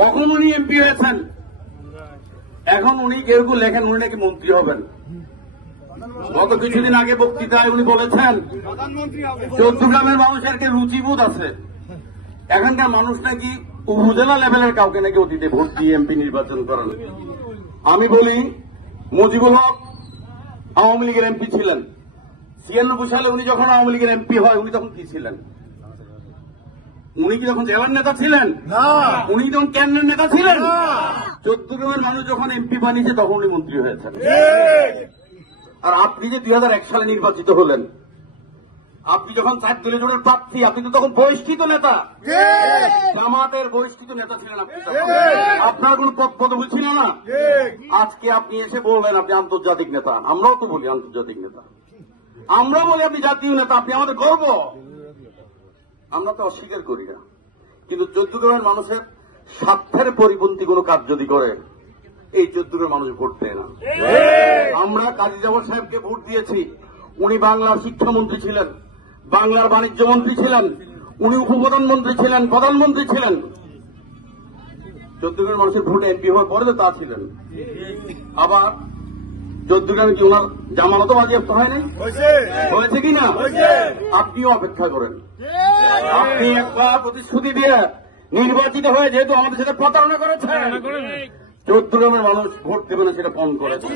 কখন উনি এমপি হয়েছেন, এখন উনি কেউ কেউ লেখেন উনি নাকি মন্ত্রী হবেন। গত কিছুদিন আগে বক্তৃতায় উনি বলেছেন চট্টগ্রামের মানুষের কি রুচিবোধ আছে, এখানকার মানুষ নাকি উপজেলা লেভেলের কাউকে নাকি অতীতে ভোট দিয়ে এমপি নির্বাচন করেন। আমি বলি, মুজিবুল হক আওয়ামী লীগের এমপি ছিলেন, 96 সালে উনি যখন আওয়ামী লীগের এমপি হয় উনি তখন কি ছিলেন? উনি কি তখন জেলার নেতা ছিলেন? উনি তখন কেন্দ্রের নেতা ছিলেন? চট্টগ্রামের মানুষ যখন এমপি বানিয়েছে তখন উনি মন্ত্রী হয়েছেন। আর আপনি যে 2001 সালে নির্বাচিত হলেন, আপনি যখন 4 দলীয় জোটের প্রার্থী, আপনি তো তখন বহিষ্কৃত নেতা, জামাতের বহিষ্কৃত নেতা ছিলেন আপনি তখন। আপনার কোন পদবি ছিল না। আজকে আপনি এসে বললেন আপনি আন্তর্জাতিক নেতা। আমরাও তো বলি আন্তর্জাতিক নেতা, আমরা বলি আপনি জাতীয় নেতা, আপনি আমাদের গর্ব, আমরা তো অস্বীকার করি না। কিন্তু চট্টগ্রামের মানুষের স্বার্থের পরিপন্থী কোন কাজ যদি করে, এই চট্টগ্রামের মানুষ ভোট দেয় না। আমরা কাজী জাফর সাহেবকে ভোট দিয়েছি, উনি বাংলার শিক্ষামন্ত্রী ছিলেন, বাংলার বাণিজ্য মন্ত্রী ছিলেন, উনি উপপ্রধানমন্ত্রী ছিলেন, প্রধানমন্ত্রী ছিলেন। চট্টগ্রামের মানুষের ভোটে এমপি হওয়ার পরে তো তা ছিলেন। আবার চট্টগ্রামে কি ওনার জামানতও বাজেয়াপ্ত হয় নাই? হয়েছে কিনা? আপনিও অপেক্ষা করেন। আপনি একবার প্রতিশ্রুতি দিয়ে নির্বাচিত হয়ে যেহেতু আমাদের সাথে প্রতারণা করেছেন, চট্টগ্রামের মানুষ ভোট দেবে না সেটা পণ করেছে।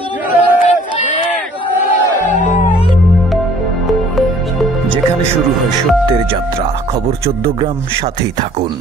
যেখানে শুরু হয় সত্যের যাত্রা, খবর 14 গ্রাম, সাথেই থাকুন।